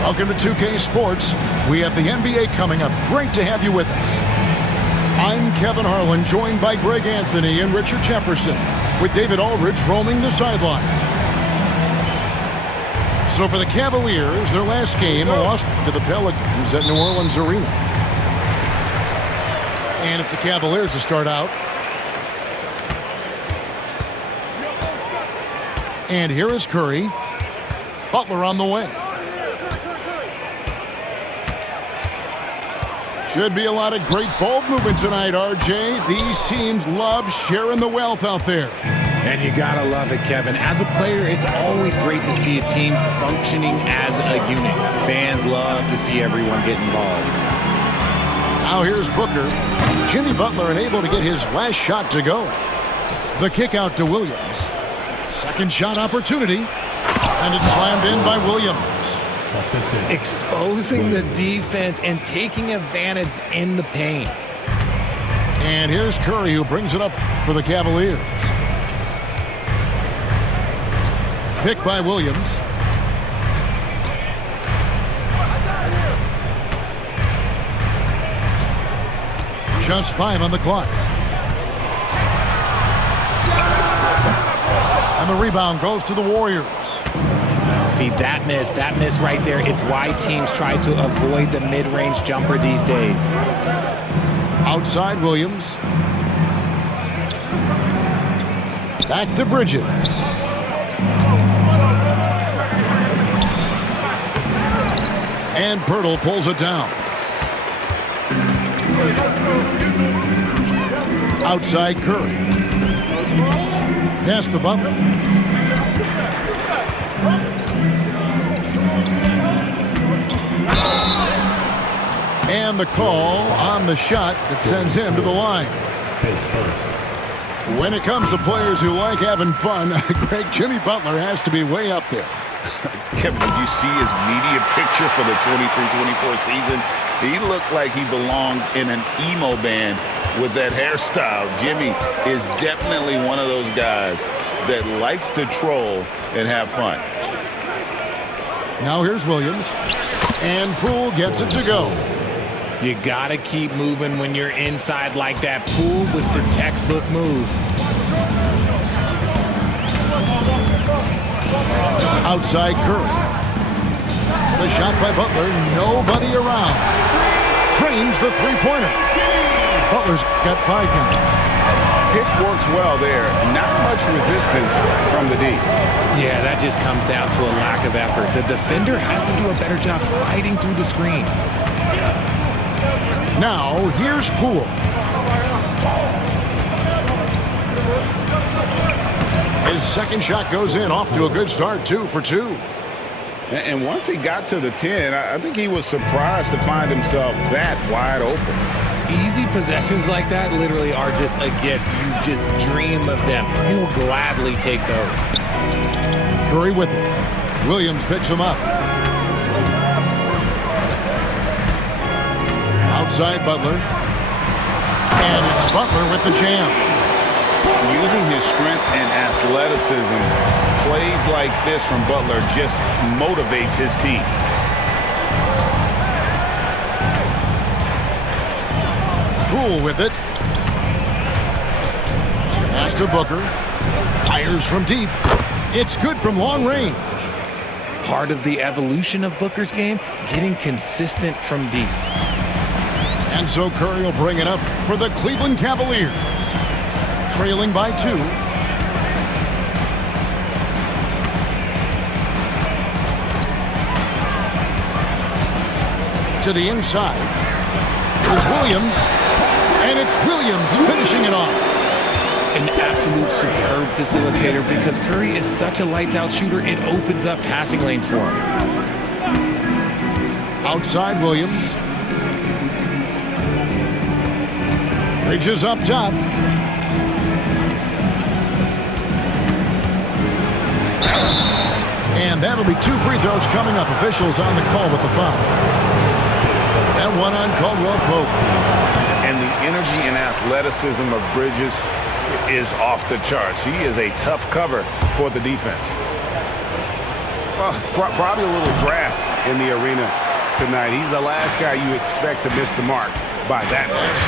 Welcome to 2K Sports. We have the NBA coming up. Great to have you with us. I'm Kevin Harlan, joined by Greg Anthony and Richard Jefferson, with David Aldridge roaming the sideline. So for the Cavaliers, their last game, a loss to the Pelicans at New Orleans Arena. And it's the Cavaliers to start out. And here is Curry. Butler on the way. Should be a lot of great ball movement tonight, RJ. These teams love sharing the wealth out there. And you gotta love it, Kevin. As a player, it's always great to see a team functioning as a unit. Fans love to see everyone get involved. Now here's Booker. Jimmy Butler unable to get his last shot to go. The kick out to Williams. Second shot opportunity. And it's slammed in by Williams. Exposing the defense and taking advantage in the paint. And here's Curry, who brings it up for the Cavaliers. Pick by Williams. Just 5 on the clock. And the rebound goes to the Warriors. See, that miss right there, it's why teams try to avoid the mid-range jumper these days. Outside Williams. Back to Bridges. And Pirtle pulls it down. Outside Curry. Pass to Butler. And the call on the shot that sends him to the line. When it comes to players who like having fun, Greg, Jimmy Butler has to be way up there. Kevin, did you see his media picture for the 23-24 season? He looked like he belonged in an emo band with that hairstyle. Jimmy is definitely one of those guys that likes to troll and have fun. Now here's Williams. And Poole gets it to go. You gotta keep moving when you're inside like that. Poole with the textbook move. Outside Curry. The shot by Butler, nobody around. Trains the three-pointer. Butler's got 5 now. Pick works well there. Not much resistance from the D. Yeah, that just comes down to a lack of effort. The defender has to do a better job fighting through the screen. Now, here's Poole. His second shot goes in, off to a good start, 2 for 2. And once he got to the 10, I think he was surprised to find himself that wide open. Easy possessions like that literally are just a gift. You just dream of them. He'll gladly take those. Curry with it. Williams picks him up. Outside Butler. And it's Butler with the jam. Using his strength and athleticism, plays like this from Butler just motivates his team. Poole with it. Pass to Booker. Fires from deep. It's good from long range. Part of the evolution of Booker's game, getting consistent from deep. And so Curry will bring it up for the Cleveland Cavaliers. Trailing by 2. To the inside. Here's Williams. And it's Williams finishing it off. An absolute superb facilitator because Curry is such a lights-out shooter, it opens up passing lanes for him. Outside Williams. Bridges up top. And that'll be 2 free throws coming up. Officials on the call with the foul. And one on Caldwell Pope. And the energy and athleticism of Bridges is off the charts. He is a tough cover for the defense. Well, probably a little draft in the arena tonight. He's the last guy you expect to miss the mark by that much.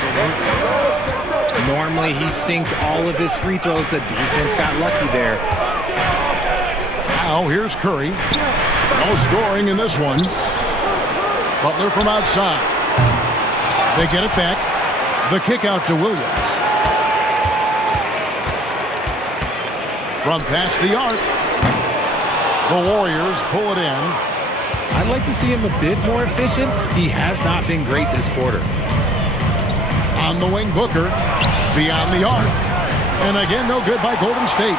Normally, he sinks all of his free throws. The defense got lucky there. Now here's Curry. No scoring in this one. Butler from outside. They get it back. The kick out to Williams. From past the arc. The Warriors pull it in. I'd like to see him a bit more efficient. He has not been great this quarter. On the wing, Booker. Beyond the arc. And again, no good by Golden State.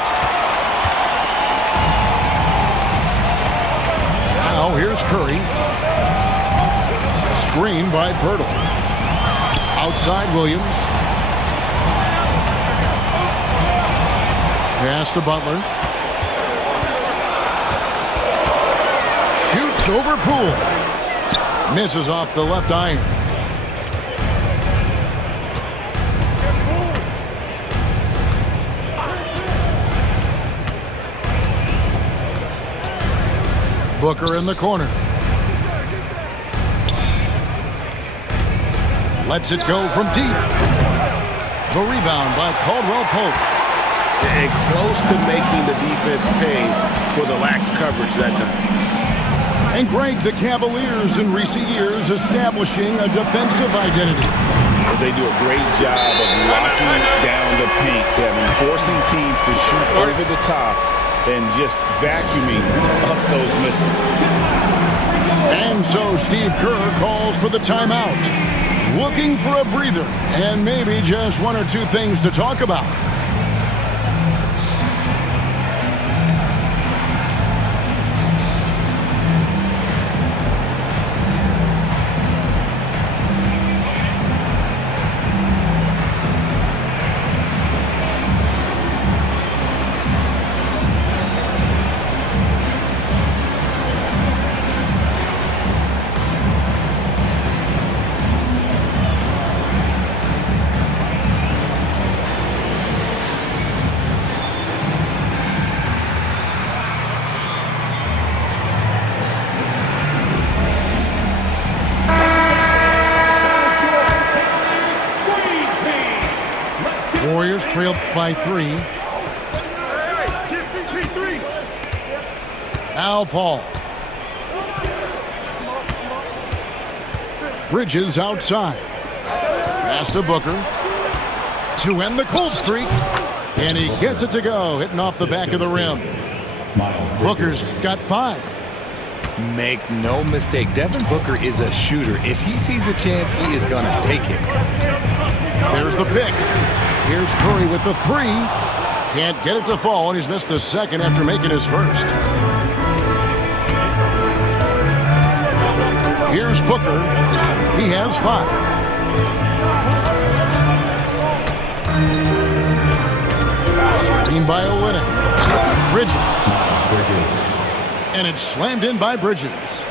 Now here's Curry. Screen by Pirtle. Outside Williams. Pass to Butler. Shoots over Poole. Misses off the left iron. Booker in the corner. Lets it go from deep. The rebound by Caldwell Pope. And close to making the defense pay for the lax coverage that time. And Greg, the Cavaliers in recent years establishing a defensive identity. They do a great job of locking down the paint, Kevin, forcing teams to shoot over the top and just vacuuming up those misses. And so Steve Kerr calls for the timeout. Looking for a breather and maybe just one or two things to talk about. Warriors trailed by 3. Al Paul. Bridges outside. Pass to Booker. To end the cold streak. And he gets it to go, hitting off the back of the rim. Booker's got 5. Make no mistake, Devin Booker is a shooter. If he sees a chance, he is going to take it. There's the pick. Here's Curry with the 3. Can't get it to fall, and he's missed the second after making his first. Here's Booker. He has 5. Screen by Olynyk. Bridges. And it's slammed in by Bridges.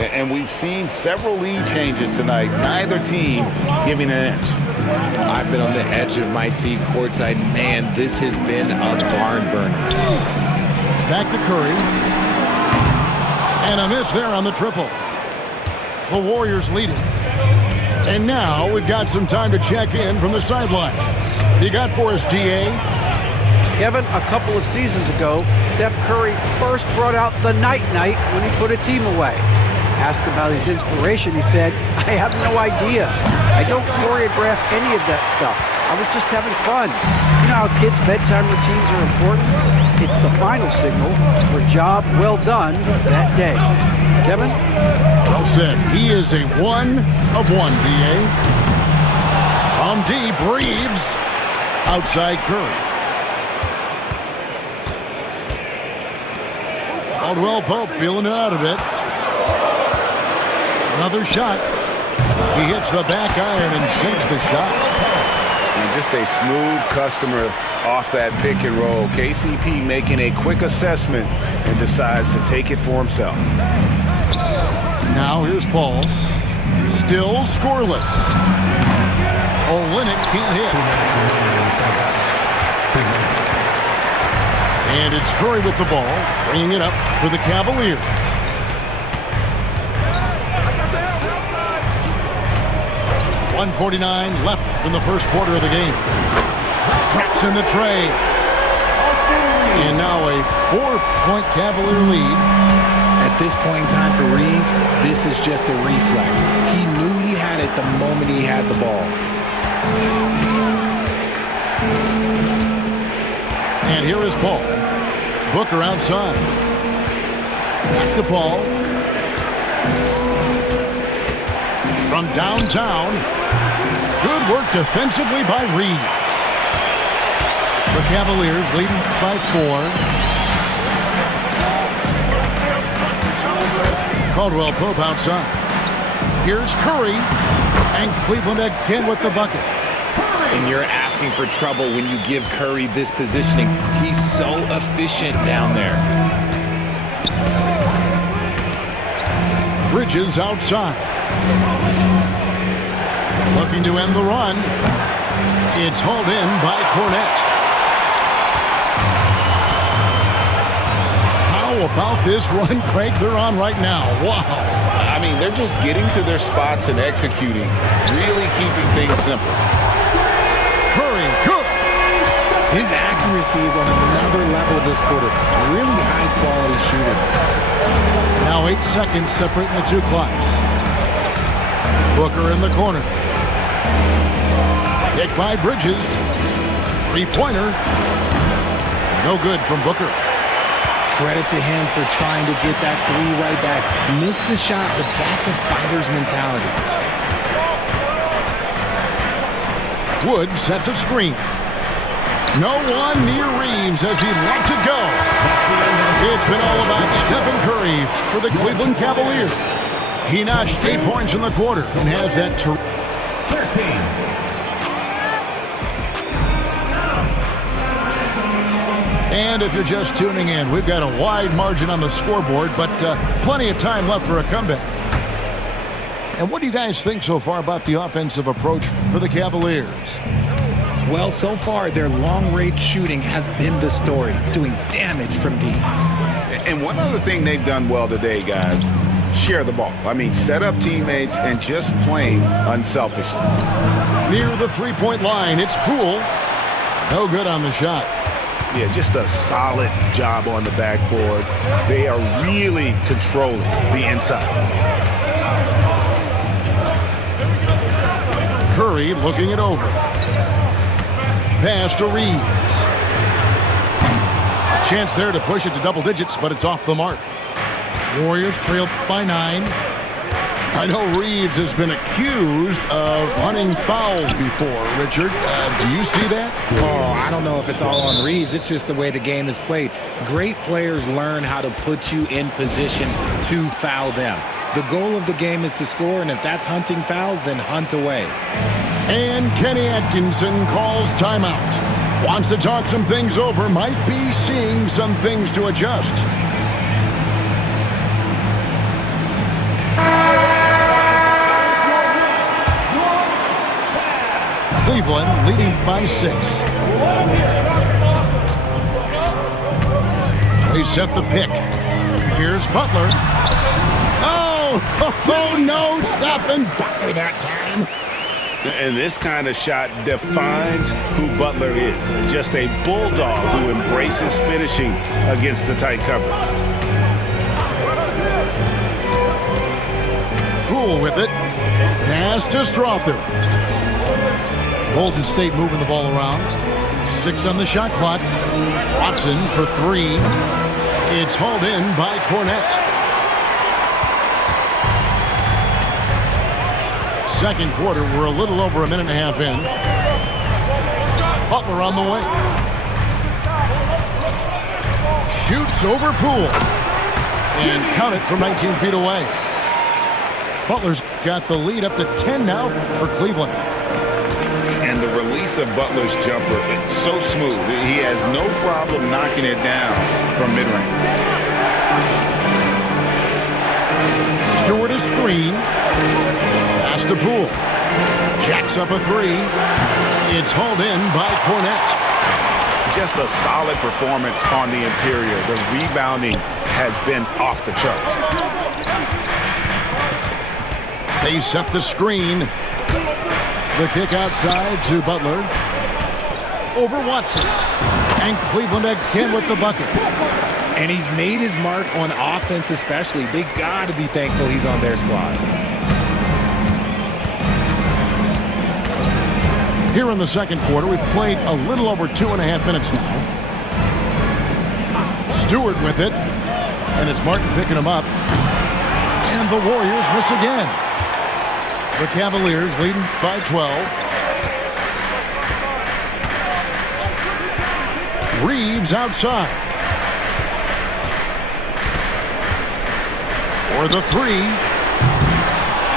And we've seen several lead changes tonight. Neither team giving an inch. I've been on the edge of my seat courtside. Man, this has been a barn burner. Back to Curry. And a miss there on the triple. The Warriors lead it. And now we've got some time to check in from the sidelines. You got for us, DA? Kevin, a couple of seasons ago, Steph Curry first brought out the night-night when he put a team away. Asked about his inspiration, he said, "I have no idea. I don't choreograph any of that stuff. I was just having fun." You know how kids' bedtime routines are important? It's the final signal for a job well done that day. Kevin? Well said. He is a 1 of 1, DA. On deep, Reeves. Outside Curry. Caldwell Pope feeling it out a bit. Another shot. He hits the back iron and sinks the shot. And just a smooth customer off that pick and roll. KCP making a quick assessment and decides to take it for himself. Now here's Paul. Still scoreless. Olynyk can't hit. And it's Curry with the ball, bringing it up for the Cavaliers. 1:49 left in the first quarter of the game. Traps in the tray. And now a 4-point Cavalier lead. At this point in time for Reeves, this is just a reflex. He knew he had it the moment he had the ball. And here is Paul. Booker outside. Back to Paul. From downtown. Good work defensively by Reeves. The Cavaliers leading by 4. Caldwell Pope outside. Here's Curry. And Cleveland again with the bucket. And you're asking for trouble when you give Curry this positioning. He's so efficient down there. Bridges outside. Looking to end the run. It's hauled in by Cornette. How about this run, Craig, they're on right now? Wow. I mean, they're just getting to their spots and executing, really keeping things simple. Curry, good. His accuracy is on another level this quarter. Really high-quality shooter. Now 8 seconds separating the two clocks. Booker in the corner. Hit by Bridges. Three-pointer. No good from Booker. Credit to him for trying to get that three right back. Missed the shot, but that's a fighter's mentality. Wood sets a screen. No one near Reeves as he lets it go. It's been all about Stephen Curry for the Cleveland Cavaliers. He notched 8 points in the quarter and has that 13. And if you're just tuning in, we've got a wide margin on the scoreboard, but plenty of time left for a comeback. And what do you guys think so far about the offensive approach for the Cavaliers? Well, so far, their long-range shooting has been the story, doing damage from deep. And one other thing they've done well today, guys, share the ball. I mean, set up teammates and just playing unselfishly. Near the three-point line, it's Poole. No good on the shot. Yeah, just a solid job on the backboard. They are really controlling the inside. Curry looking it over. Pass to Reeves. A chance there to push it to double digits, but it's off the mark. Warriors trailed by 9. I know Reeves has been accused of hunting fouls before, Richard. Do you see that? Oh, I don't know if it's all on Reeves. It's just the way the game is played. Great players learn how to put you in position to foul them. The goal of the game is to score, and if that's hunting fouls, then hunt away. And Kenny Atkinson calls timeout. Wants to talk some things over. Might be seeing some things to adjust. Cleveland leading by 6. They set the pick. Here's Butler. Oh, no, stopping Butler that time. And this kind of shot defines who Butler is. Just a bulldog who embraces finishing against the tight cover. Poole with it. Pass to Strother. Golden State moving the ball around. 6 on the shot clock. Watson for 3. It's hauled in by Cornette. Second quarter, we're a little over a minute and a half in. Butler on the way. Shoots over Poole. And count it from 19 feet away. Butler's got the lead up to 10 now for Cleveland. And the release of Butler's jumper is so smooth. He has no problem knocking it down from mid-range. Stewart a screen. Pass to Poole. Jacks up a 3. It's hauled in by Cornette. Just a solid performance on the interior. The rebounding has been off the charts. They set the screen. The kick outside to Butler. Over Watson. And Cleveland again with the bucket. And he's made his mark on offense especially. They got to be thankful he's on their squad. Here in the second quarter, we've played a little over 2.5 minutes now. Stewart with it. And it's Martin picking him up. And the Warriors miss again. The Cavaliers leading by 12. Reeves outside. For the three.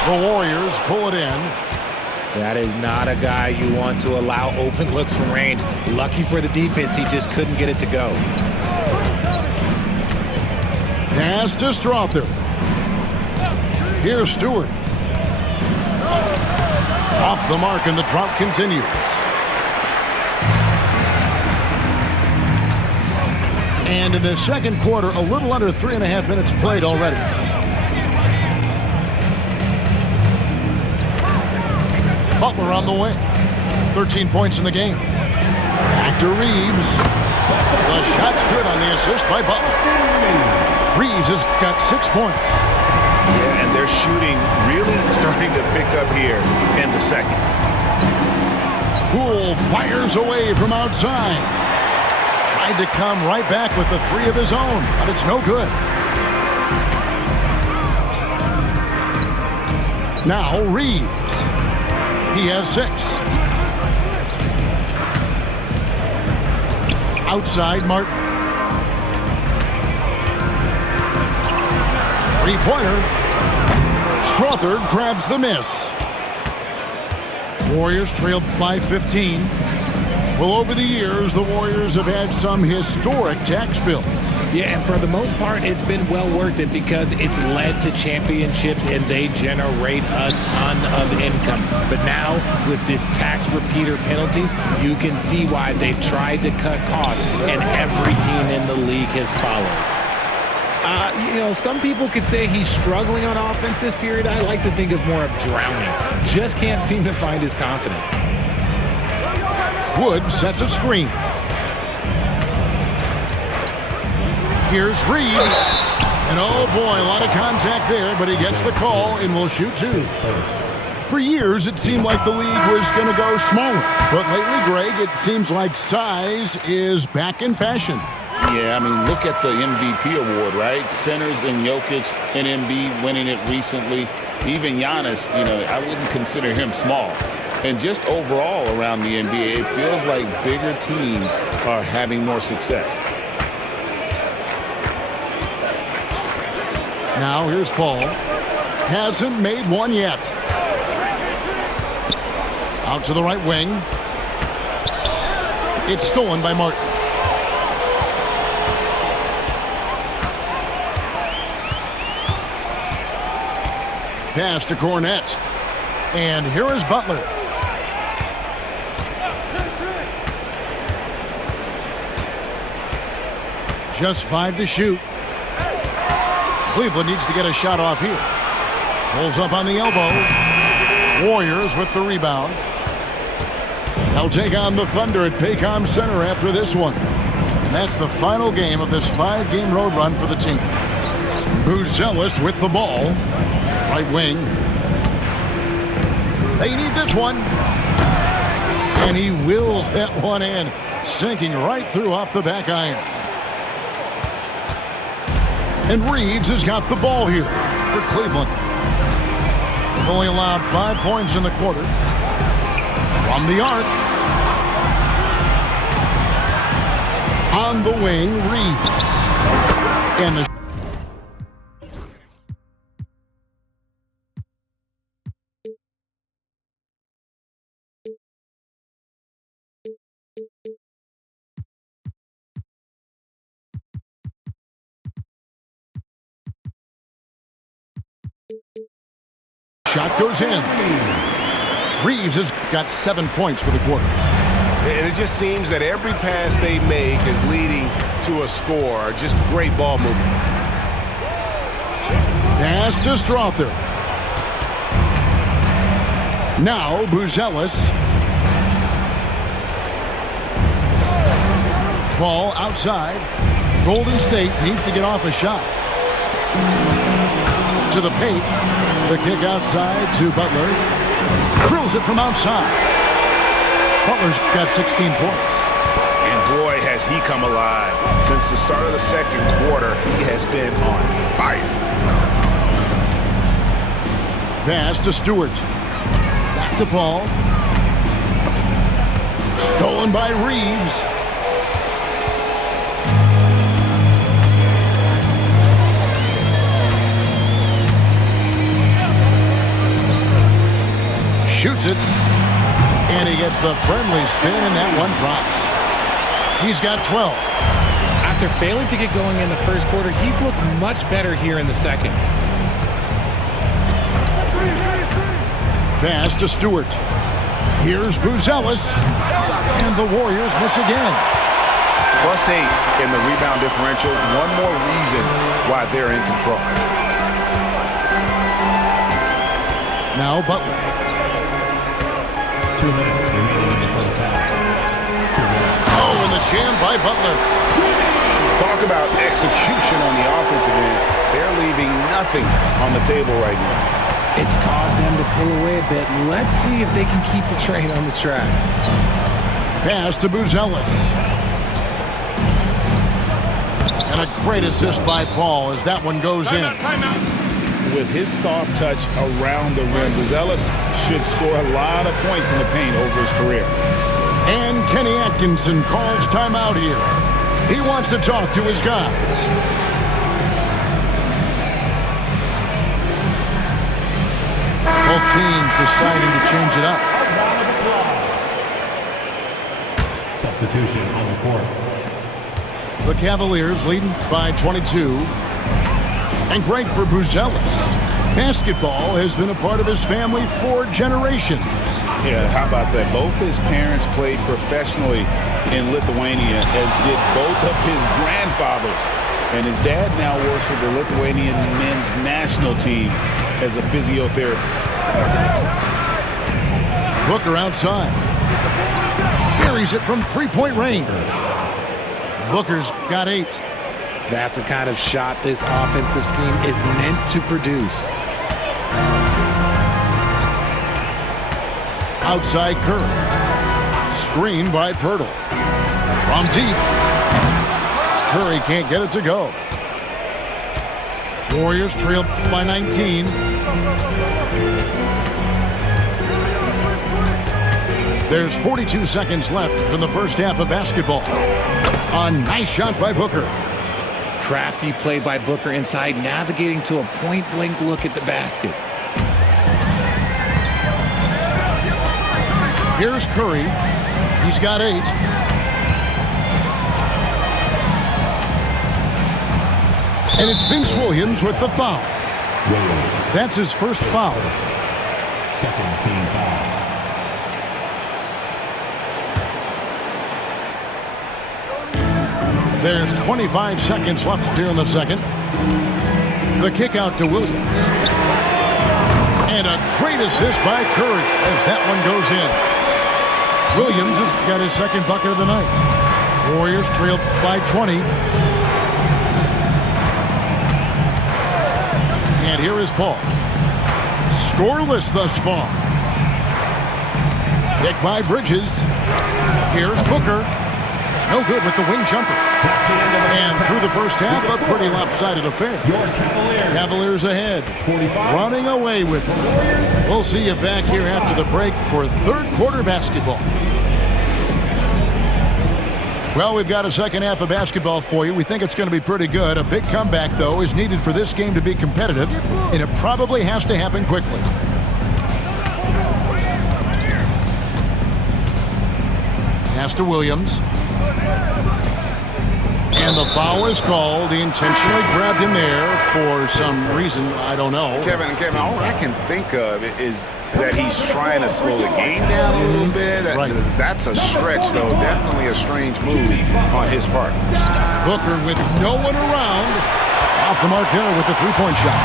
The Warriors pull it in. That is not a guy you want to allow open looks from range. Lucky for the defense, he just couldn't get it to go. Pass to Strother. Here's Stewart. Off the mark, and the drought continues. And in the second quarter, a little under 3.5 minutes played already. Butler on the way. 13 points in the game. Back to Reeves. The shot's good on the assist by Butler. Reeves has got 6 points. Yeah, and they're shooting really starting to pick up here in the second. Poole fires away from outside. Tried to come right back with the three of his own, but it's no good. Now Reeves. He has 6. Outside Martin. Three-pointer. Strother grabs the miss. Warriors trailed by 15. Well, over the years, the Warriors have had some historic tax bills. Yeah, and for the most part, it's been well worth it because it's led to championships and they generate a ton of income. But now, with this tax repeater penalties, you can see why they've tried to cut costs, and every team in the league has followed. Some people could say he's struggling on offense this period. I like to think of more of drowning. Just can't seem to find his confidence. Wood sets a screen. Here's Reeves. And oh boy, a lot of contact there, but he gets the call and will shoot 2. For years, it seemed like the league was going to go smaller. But lately, Greg, it seems like size is back in fashion. Yeah, I mean, look at the MVP award, right? Centers and Jokic and Embiid winning it recently. Even Giannis, I wouldn't consider him small. And just overall around the NBA, it feels like bigger teams are having more success. Now here's Paul. Hasn't made one yet. Out to the right wing. It's stolen by Martin. Pass to Cornette. And here is Butler. Just 5 to shoot. Cleveland needs to get a shot off here. Pulls up on the elbow. Warriors with the rebound. They'll take on the Thunder at Paycom Center after this one. And that's the final game of this 5-game road run for the team. Buzelis with the ball. Right wing. They need this one. And he wills that one in. Sinking right through off the back iron. And Reeves has got the ball here for Cleveland. They've only allowed 5 points in the quarter. From the arc. On the wing, Reeves. And the shot goes in. Reeves has got 7 points for the quarter. And it just seems that every pass they make is leading to a score. Just great ball movement. Pass to Strother. Now Buzelis. Ball outside. Golden State needs to get off a shot. To the paint. The kick outside to Butler. Drills it from outside. Butler's got 16 points. And boy, has he come alive. Since the start of the second quarter, he has been on fire. Pass to Stewart. Back to Paul. Stolen by Reeves. Shoots it. And he gets the friendly spin, and that one drops. He's got 12. After failing to get going in the first quarter, he's looked much better here in the second. Pass to Stewart. Here's Buzelis. And the Warriors miss again. +8 in the rebound differential. One more reason why they're in control. Now Butler. 2 minutes remaining in the first half. 2 minutes. Oh, and the jam by Butler. Talk about execution on the offensive end. They're leaving nothing on the table right now. It's caused them to pull away a bit. Let's see if they can keep the train on the tracks. Pass to Buzelis. And a great assist by Paul as that one goes in. With his soft touch around the rim, Buzelis should score a lot of points in the paint over his career. And Kenny Atkinson calls timeout here. He wants to talk to his guys. Both teams deciding to change it up. Substitution on the court. The Cavaliers leading by 22. And great for Buzelis. Basketball has been a part of his family for generations. Yeah, how about that? Both his parents played professionally in Lithuania, as did both of his grandfathers. And his dad now works for the Lithuanian men's national team as a physiotherapist. Booker outside. Buries it from three-point range. Booker's got 8. That's the kind of shot this offensive scheme is meant to produce. Outside Curry. Screen by Pirtle. From deep. Curry can't get it to go. Warriors trail by 19. There's 42 seconds left in the first half of basketball. A nice shot by Booker. Crafty play by Booker inside, navigating to a point-blank look at the basket. Here's Curry. He's got 8. And it's Vince Williams with the foul. Williams. That's his first foul. Second team foul. There's 25 seconds left here in the second. The kick out to Williams. And a great assist by Curry as that one goes in. Williams has got his second bucket of the night. Warriors trail by 20. And here is Paul. Scoreless thus far. Pick by Bridges. Here's Booker. No good with the wing jumper. And through the first half, a pretty lopsided affair. Your Cavaliers. Cavaliers ahead. 45. Running away with it. We'll see you back here after the break for third quarter basketball. Well, we've got a second half of basketball for you. We think it's going to be pretty good. A big comeback, though, is needed for this game to be competitive, and it probably has to happen quickly. Pass to Williams. And the foul is called. He intentionally grabbed him there for some reason. I don't know. Kevin, all I can think of is that he's trying to slow the game down a little bit. Right. That's a stretch, though. Definitely a strange move on his part. Booker with no one around. Off the mark there with the three-point shot.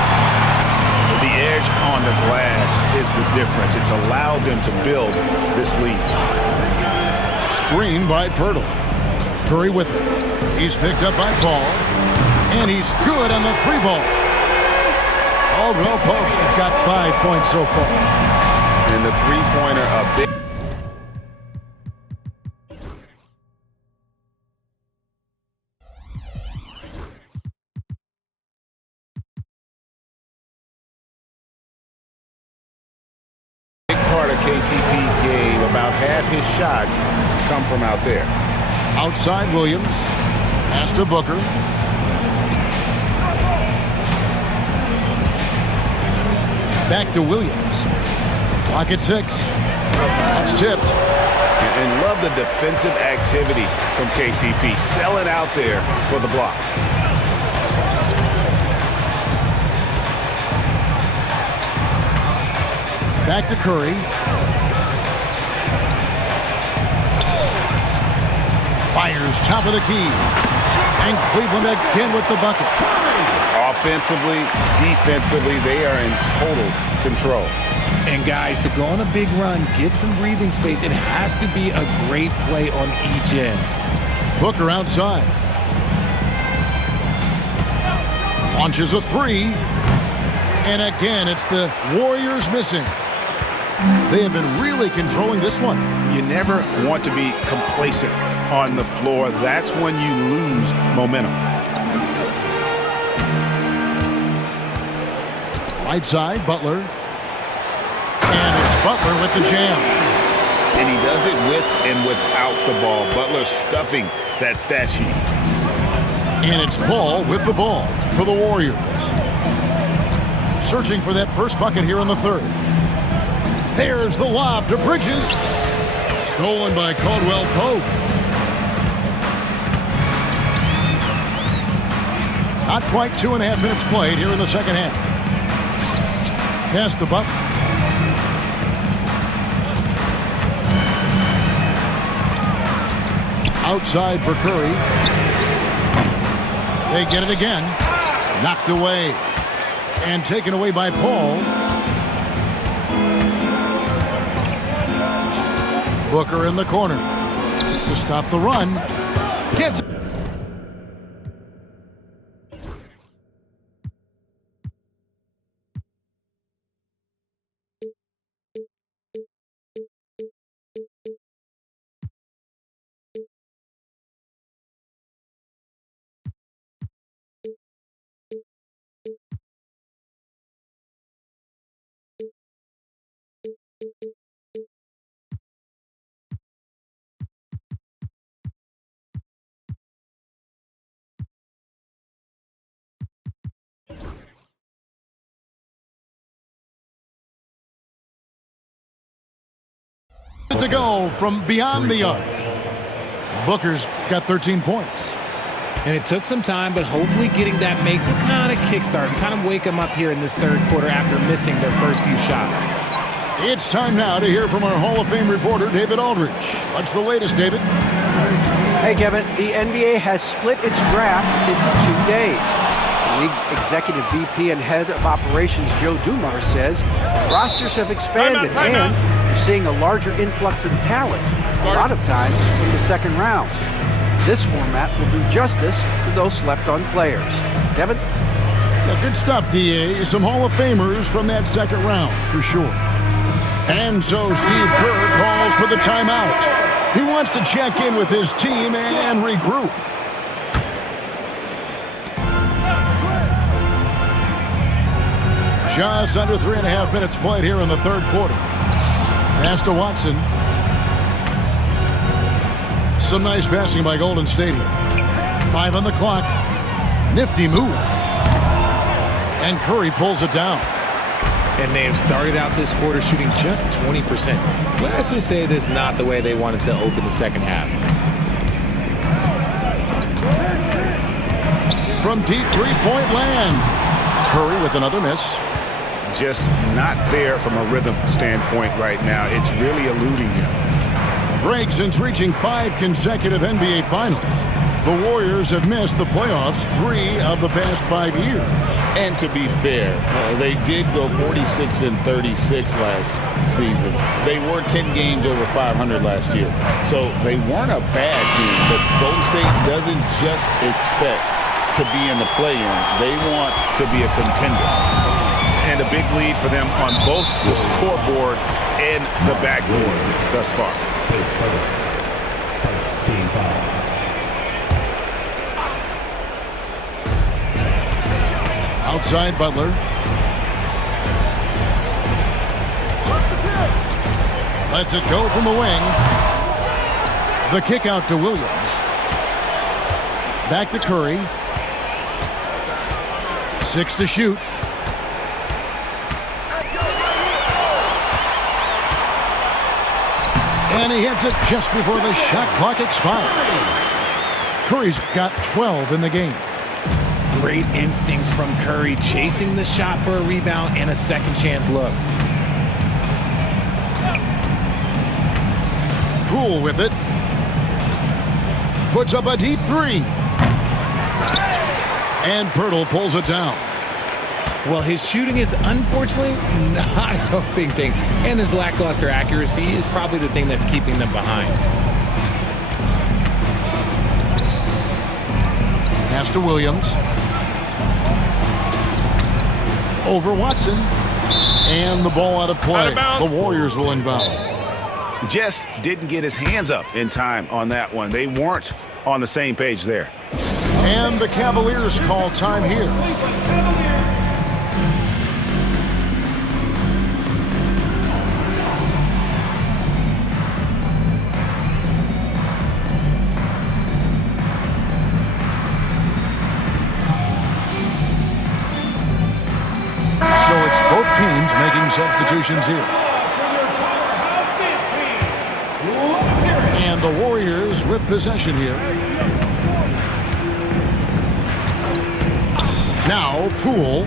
The edge on the glass is is the difference. It's allowed them to build this lead. Screen by Pirtle. Curry with it. He's picked up by Paul. And he's good on the three ball. Caldwell Pope's got 5 points so far. And the three-pointer a big. Part of KCP's game, about half his shots come from out there. Outside Williams. Pass to Booker. Back to Williams. Clock at 6. That's tipped. And love the defensive activity from KCP. Selling out there for the block. Back to Curry. Fires top of the key. And Cleveland again with the bucket. Offensively, defensively, they are in total control. And guys, to go on a big run, get some breathing space, it has to be a great play on each end. Booker outside. Launches a three. And again, it's the Warriors missing. They have been really controlling this one. You never want to be complacent on the floor. That's when you lose momentum. Right side, Butler. And it's Butler with the jam. And he does it with and without the ball. Butler stuffing that stat sheet. And it's Paul with the ball for the Warriors. Searching for that first bucket here in the third. There's the lob to Bridges. Stolen by Caldwell Pope. Not quite 2.5 minutes played here in the second half. Pass to Butler. Outside for Curry. They get it again. Knocked away. And taken away by Paul. Booker in the corner to stop the run. Gets it. To go from beyond the arc. Booker's got 13 points. And it took some time, but hopefully getting that make will kind of kickstart and kind of wake them up here in this third quarter after missing their first few shots. It's time now to hear from our Hall of Fame reporter, David Aldridge. What's the latest, David? Hey, Kevin, the NBA has split its draft into 2 days. The league's executive VP and head of operations, Joe Dumars, says rosters have expanded and you're seeing a larger influx in talent, a lot of times from the second round. This format will do justice to those slept-on players. Devin? Yeah, good stuff, D.A. Some Hall of Famers from that second round, for sure. And so Steve Kerr calls for the timeout. He wants to check in with his team and regroup. Just under 3.5 minutes played here in the third quarter. Pass to Watson. Some nice passing by Golden State here. 5 on the clock. Nifty move. And Curry pulls it down. And they have started out this quarter shooting just 20%. Let's just say this is not the way they wanted to open the second half. From deep three-point land. Curry with another miss. Just not there from a rhythm standpoint right now. It's really eluding him. Break since reaching 5 consecutive NBA Finals. The Warriors have missed the playoffs 3 of the past 5 years. And to be fair, they did go 46 and 36 last season. They were 10 games over 500 last year. So they weren't a bad team, but Golden State doesn't just expect to be in the play-in. They want to be a contender. And a big lead for them on both the scoreboard and the backboard thus far. First team foul. Outside Butler. Lets it go from the wing. The kick out to Williams. Back to Curry. 6 to shoot. And he hits it just before the shot clock expires. Curry's got 12 in the game. Great instincts from Curry, chasing the shot for a rebound and a second chance look. Poole with it. Puts up a deep three. And Pirtle pulls it down. Well, his shooting is unfortunately not a big thing. And his lackluster accuracy is probably the thing that's keeping them behind. Pass to Williams. Over Watson. And the ball out of play. The Warriors will inbound. Just didn't get his hands up in time on that one. They weren't on the same page there. And the Cavaliers call time here. So it's both teams making substitutions here. And the Warriors with possession here. Now Poole.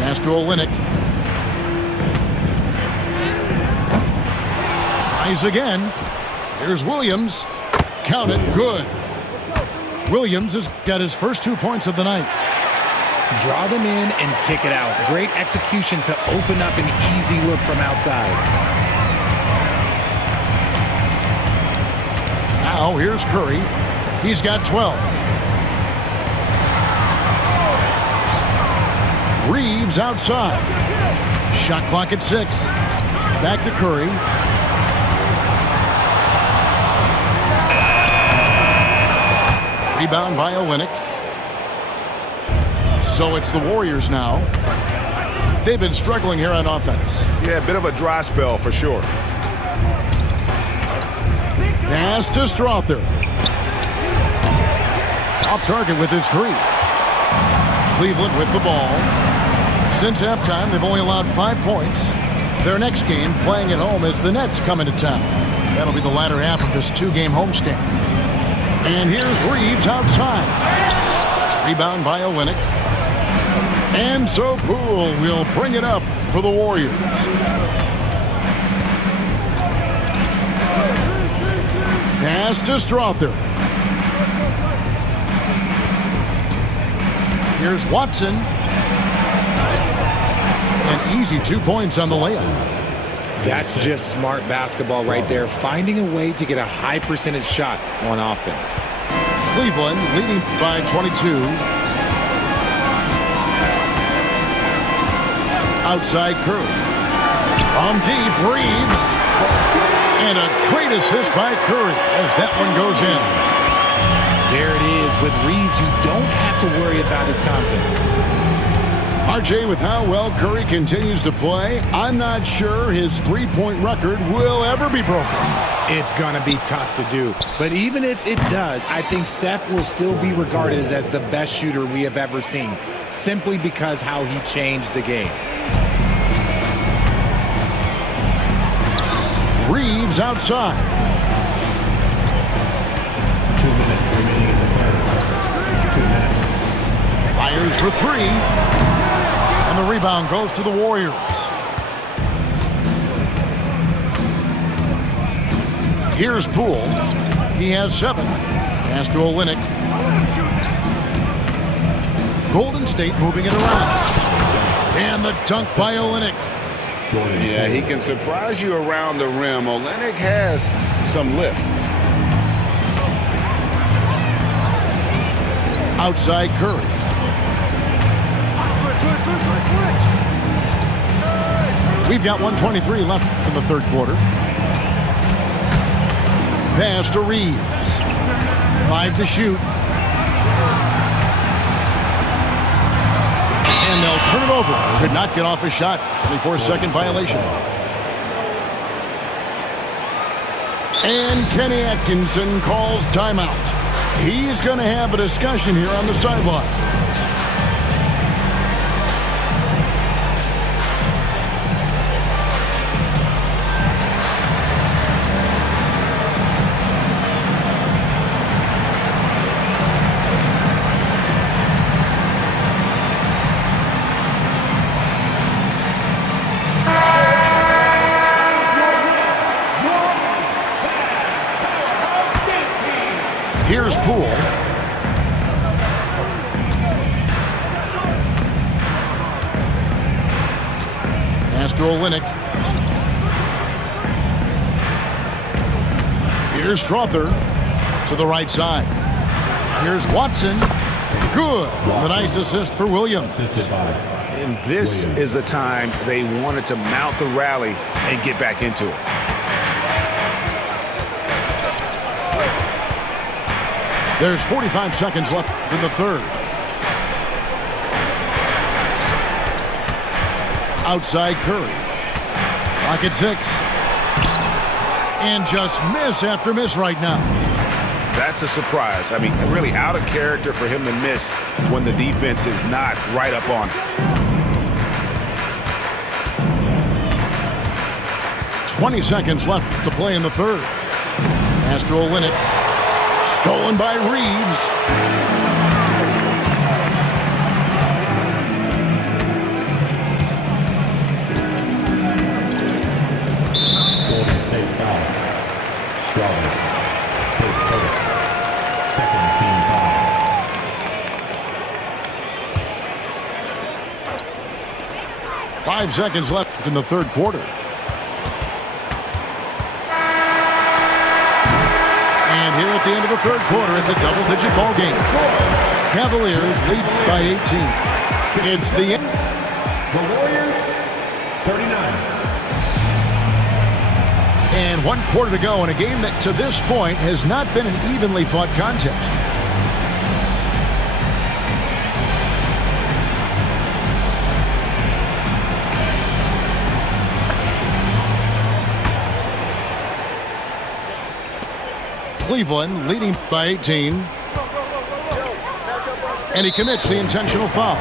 Pass to Olynyk. Tries again. Here's Williams. Count it. Good. Williams has got his first 2 points of the night. Draw them in and kick it out. Great execution to open up an easy look from outside. Now here's Curry. He's got 12. Reeves outside. Shot clock at 6. Back to Curry. Rebound by Olynyk. So it's the Warriors now. They've been struggling here on offense. Yeah, a bit of a dry spell for sure. Pass to Strother. Off target with his 3. Cleveland with the ball. Since halftime, they've only allowed 5 points. Their next game, playing at home, is the Nets coming to town. That'll be the latter half of this 2-game homestand. And here's Reeves outside. Rebound by Olynyk. And so Poole will bring it up for the Warriors. Pass to Strother. Here's Watson. An easy 2 points on the layup. That's just smart basketball right there, finding a way to get a high percentage shot on offense. Cleveland leading by 22. Outside Curry. From deep, Reeves. And a great assist by Curry as that one goes in. There it is. With Reeves, you don't have to worry about his confidence. RJ, with how well Curry continues to play, I'm not sure his three-point record will ever be broken. It's going to be tough to do. But even if it does, I think Steph will still be regarded as the best shooter we have ever seen, simply because how he changed the game. Reeves outside. 2 minutes remaining in the third. 2 minutes. Fires for 3. And the rebound goes to the Warriors. Here's Poole. He has 7. Pass to Olynyk. Golden State moving it around. And the dunk by Olynyk. Yeah, he can surprise you around the rim. Olynyk has some lift. Outside Curry. We've got 1:23 left in the third quarter. Pass to Reeves. 5 to shoot. And they'll turn it over. Could not get off a shot. 24-second violation. And Kenny Atkinson calls timeout. He's going to have a discussion here on the sideline. Here's Poole. Pass to Olynyk. Here's Strother to the right side. Here's Watson. Good. The nice assist for Williams. And this is the time they wanted to mount the rally and get back into it. There's 45 seconds left in the third. Outside Curry. Clock at 6. And just miss after miss right now. That's a surprise. I mean, really out of character for him to miss when the defense is not right up on him. 20 seconds left to play in the third. Pass to Olynyk. Stolen by Reeves. Golden State foul. Strawberry. Takes first. Second team foul. Five seconds left in the third quarter. And here at the end of the third quarter, it's a double-digit ball game. Cavaliers lead by 18. It's the end. The Warriors, 39. And 1 quarter to go in a game that to this point has not been an evenly fought contest. Cleveland leading by 18. And he commits the intentional foul.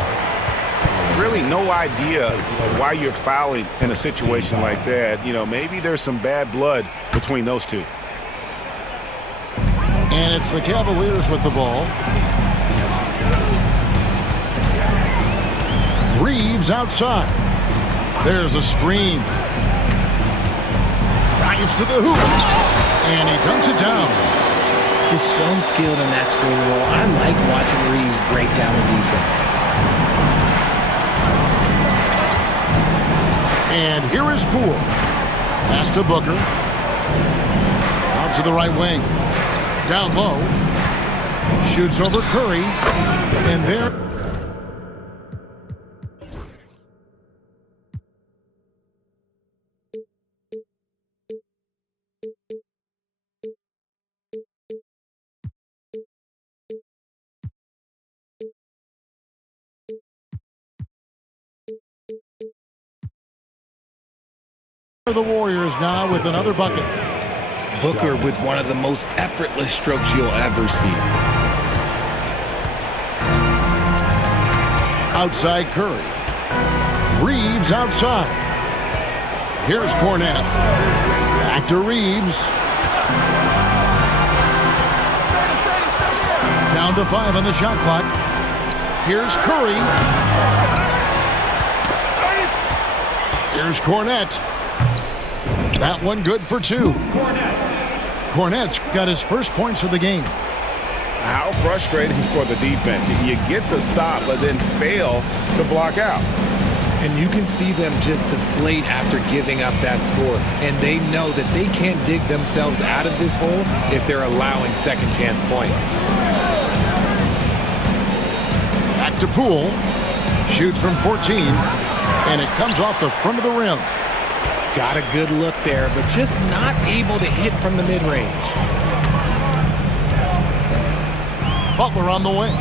Really no idea why you're fouling in a situation like that. You know, maybe there's some bad blood between those two. And it's the Cavaliers with the ball. Reeves outside. There's a screen. Drives to the hoop. And he dunks it down. Just so skilled in that screen roll. I like watching Reeves break down the defense. And here is Poole. Pass to Booker. Out to the right wing. Down low. Shoots over Curry. And there. The Warriors now with another bucket. Booker with one of the most effortless strokes you'll ever see. Outside Curry. Reeves outside. Here's Cornette. Back to Reeves. Down to 5 on the shot clock. Here's Curry. Here's Cornette. That one good for 2. Cornette's got his first points of the game. How frustrating for the defense. You get the stop, but then fail to block out. And you can see them just deflate after giving up that score. And they know that they can't dig themselves out of this hole if they're allowing second chance points. Back to Poole. Shoots from 14. And it comes off the front of the rim. Got a good look there, but just not able to hit from the mid-range. Butler on the wing.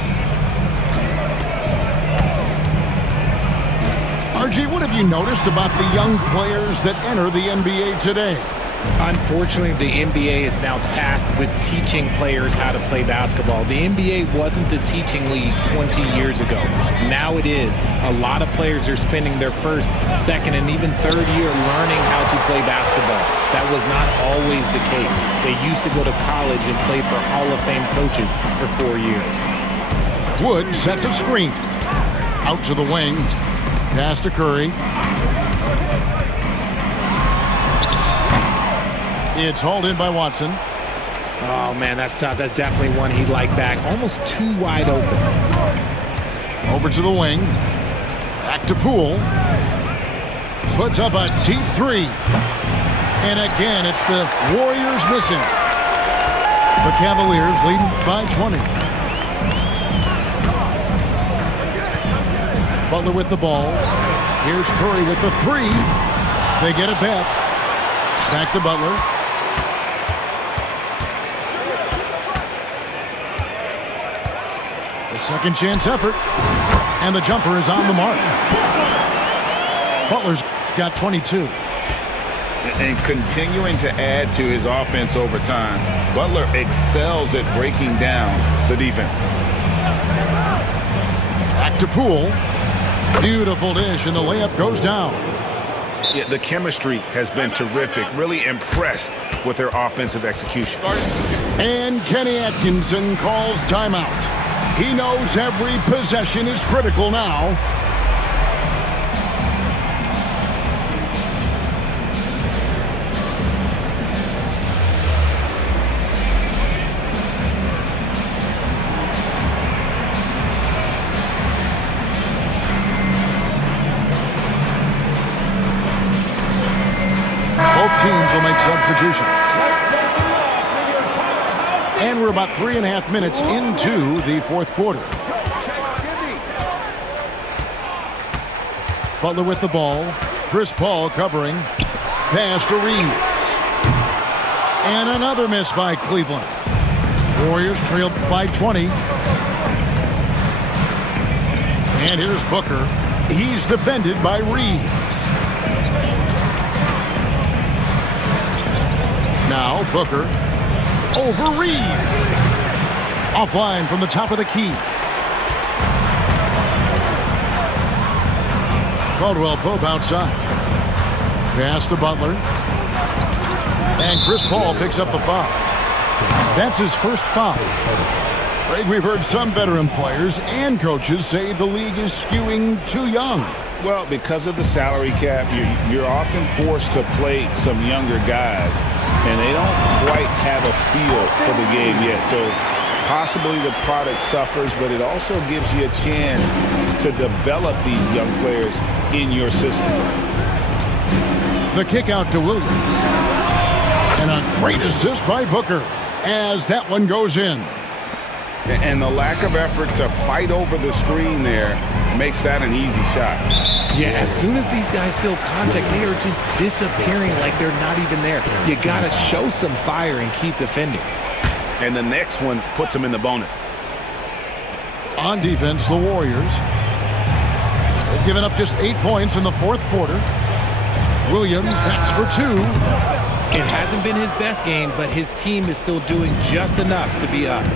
RG, what have you noticed about the young players that enter the NBA today? Unfortunately, the NBA is now tasked with teaching players how to play basketball. The NBA wasn't a teaching league 20 years ago. Now it is. A lot of players are spending their first, second, and even third year learning how to play basketball. That was not always the case. They used to go to college and play for Hall of Fame coaches for 4 years. Wood sets a screen. Out to the wing. Pass to Curry. It's hauled in by Watson. Oh, man, that's tough. That's definitely one he'd like back. Almost too wide open. Over to the wing. Back to Poole. Puts up a deep three. And again, it's the Warriors missing. The Cavaliers leading by 20. Butler with the ball. Here's Curry with the three. They get it back. Back to Butler. The second chance effort. And the jumper is on the mark. Butler's got 22. And continuing to add to his offense over time, Butler excels at breaking down the defense. Back to Poole. Beautiful dish, and the layup goes down. Yeah, the chemistry has been terrific. Really impressed with their offensive execution. And Kenny Atkinson calls timeout. He knows every possession is critical now. Both teams will make substitutions. And we're about 3.5 minutes into the fourth quarter. Butler with the ball. Chris Paul covering. Pass to Reeves. And another miss by Cleveland. Warriors trailed by 20. And here's Booker. He's defended by Reeves. Now Booker over Reeves. Offline from the top of the key. Caldwell Pope outside. Pass to Butler. And Chris Paul picks up the foul. That's his first foul. Craig, we've heard some veteran players and coaches say the league is skewing too young. Well, because of the salary cap, you're often forced to play some younger guys, and they don't quite have a feel for the game yet. So possibly the product suffers, but it also gives you a chance to develop these young players in your system. The kick out to Williams. And a great assist by Booker as that one goes in. And the lack of effort to fight over the screen there makes that an easy shot. Yeah, as soon as these guys feel contact, they are just disappearing like they're not even there. You got to show some fire and keep defending. And the next one puts them in the bonus. On defense, the Warriors. They've given up just 8 points in the fourth quarter. Williams hacks for 2. It hasn't been his best game, but his team is still doing just enough to be up.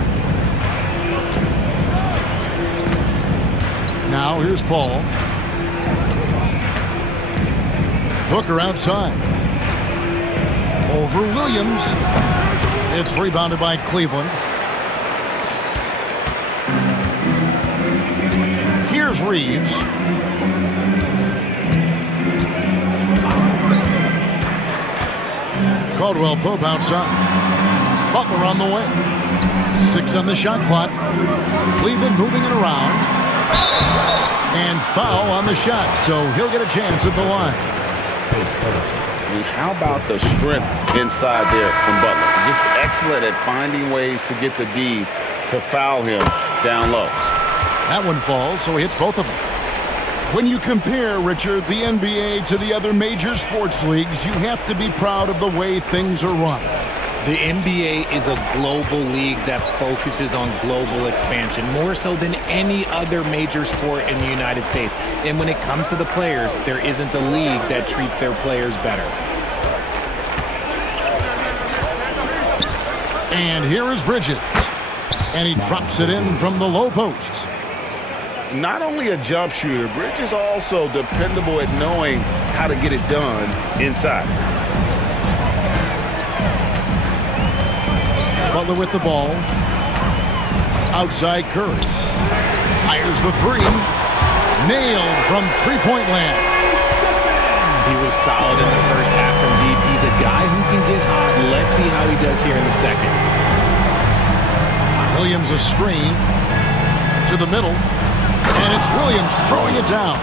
Now here's Paul. Booker outside. Over Williams. It's rebounded by Cleveland. Here's Reeves. Caldwell Pope outside. Butler on the wing. 6 on the shot clock. Cleveland moving it around. And foul on the shot, so he'll get a chance at the line. And how about the strength inside there from Butler? Just excellent at finding ways to get the D to foul him down low. That one falls, so he hits both of them. When you compare, Richard, the NBA to the other major sports leagues, you have to be proud of the way things are run. The NBA is a global league that focuses on global expansion, more so than any other major sport in the United States. And when it comes to the players, there isn't a league that treats their players better. And here is Bridges. And he drops it in from the low post. Not only a jump shooter, Bridges also dependable at knowing how to get it done inside. Butler with the ball. Outside Curry. Fires the three. Nailed from three-point land. He was solid in the first half from deep. He's a guy who can get hot. Let's see how he does here in the second. Williams a screen to the middle. And it's Williams throwing it down.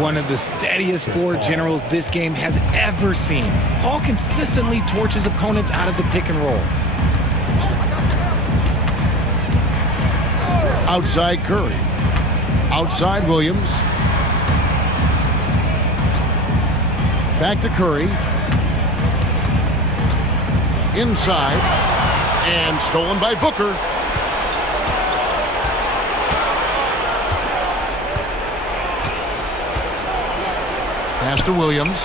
One of the steadiest floor generals this game has ever seen. Paul consistently torches opponents out of the pick and roll. Outside Curry. Outside Williams. Back to Curry. Inside. And stolen by Booker. Pass to Williams.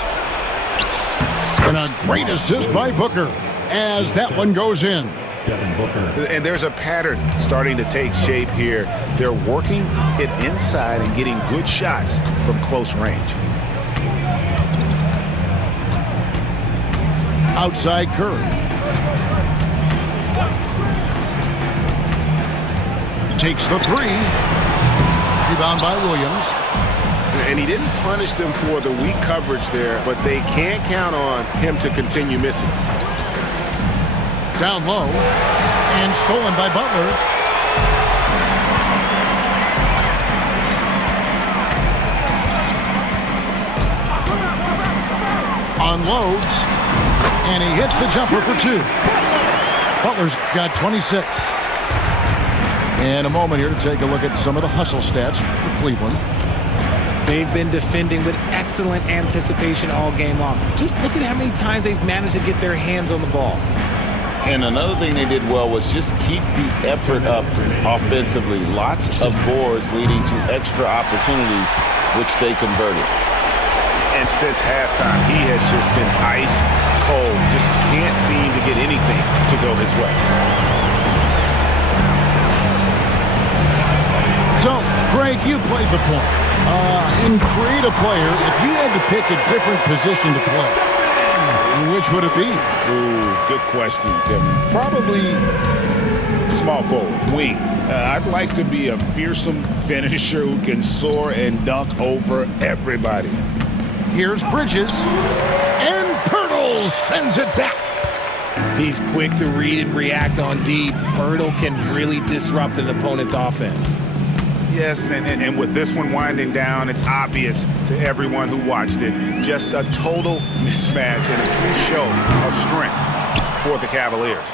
And a great assist by Booker as that one goes in. And there's a pattern starting to take shape here. They're working it inside and getting good shots from close range. Outside Curry. Takes the three. Rebound by Williams. And he didn't punish them for the weak coverage there, but they can't count on him to continue missing. Down low. And stolen by Butler. Unloads. And he hits the jumper for two. Butler's got 26. And a moment here to take a look at some of the hustle stats for Cleveland. They've been defending with excellent anticipation all game long. Just look at how many times they've managed to get their hands on the ball. And another thing they did well was just keep the effort up offensively. Lots of boards leading to extra opportunities, which they converted. And since halftime, he has just been ice cold. Just can't seem to get anything to go his way. So, Greg, you played the point. In creative player, if you had to pick a different position to play, which would it be? Ooh, good question, Tim. Probably small forward, wing. I'd like to be a fearsome finisher who can soar and dunk over everybody. Here's Bridges. And Pirtle sends it back. He's quick to read and react on D. Pirtle can really disrupt an opponent's offense. Yes, and with this one winding down, it's obvious to everyone who watched it. Just a total mismatch and a true show of strength for the Cavaliers.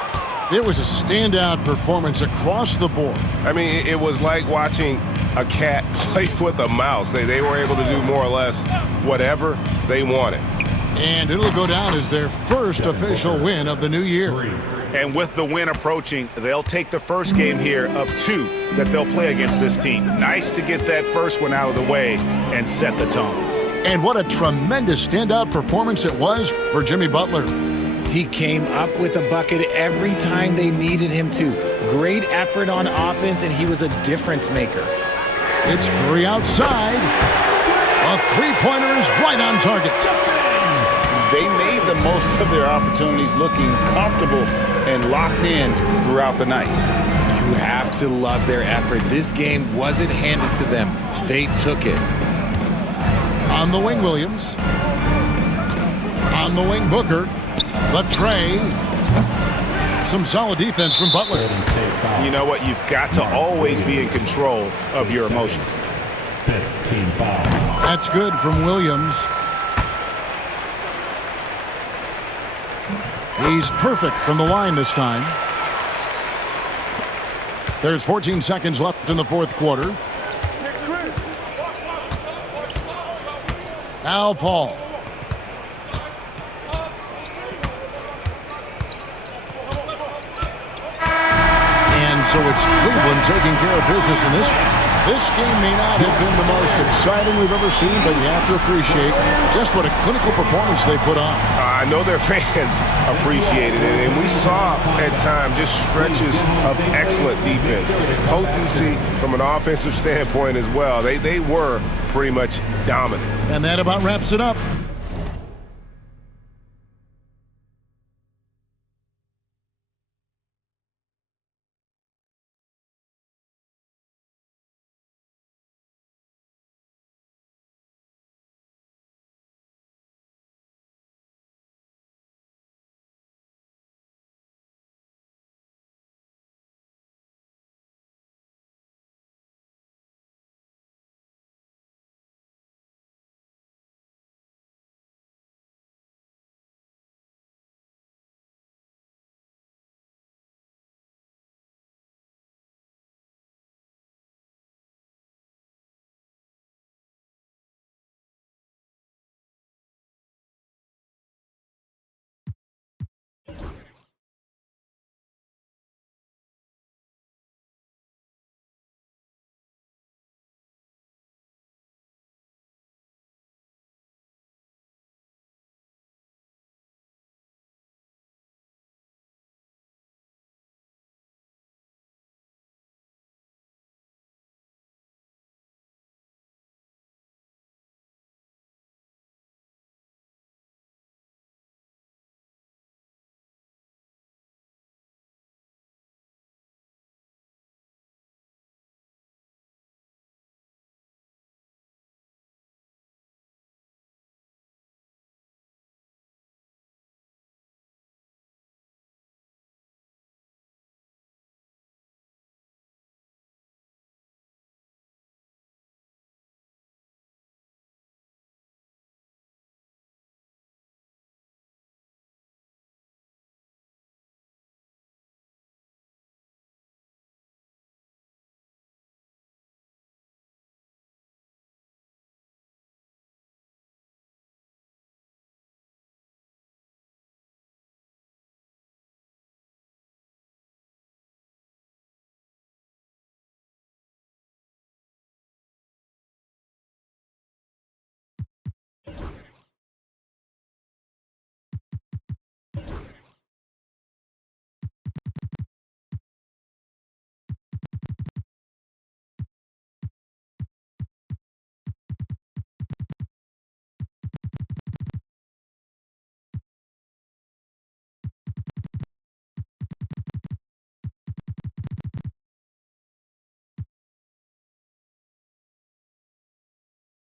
It was a standout performance across the board. I mean, it was like watching a cat play with a mouse. They were able to do more or less whatever they wanted. And it'll go down as their first official win of the new year. And with the win approaching, they'll take the first game here of two that they'll play against this team. Nice to get that first one out of the way and set the tone. And what a tremendous standout performance it was for Jimmy Butler. He came up with a bucket every time they needed him to. Great effort on offense, and he was a difference maker. It's Curry outside. A three-pointer is right on target. They made the most of their opportunities, looking comfortable and locked in throughout the night. You have to love their effort. This game wasn't handed to them. They took it. On the wing, Williams. On the wing, Booker. The tray. Some solid defense from Butler. You know what? You've got to always be in control of your emotions. 15 foul. That's good from Williams. He's perfect from the line this time. There's 14 seconds left in the fourth quarter. Now Paul. And so it's Cleveland taking care of business in this one. This game may not have been the most exciting we've ever seen, but you have to appreciate just what a clinical performance they put on. I know their fans appreciated it, and we saw at times just stretches of excellent defense. Potency from an offensive standpoint as well. They were pretty much dominant. And that about wraps it up.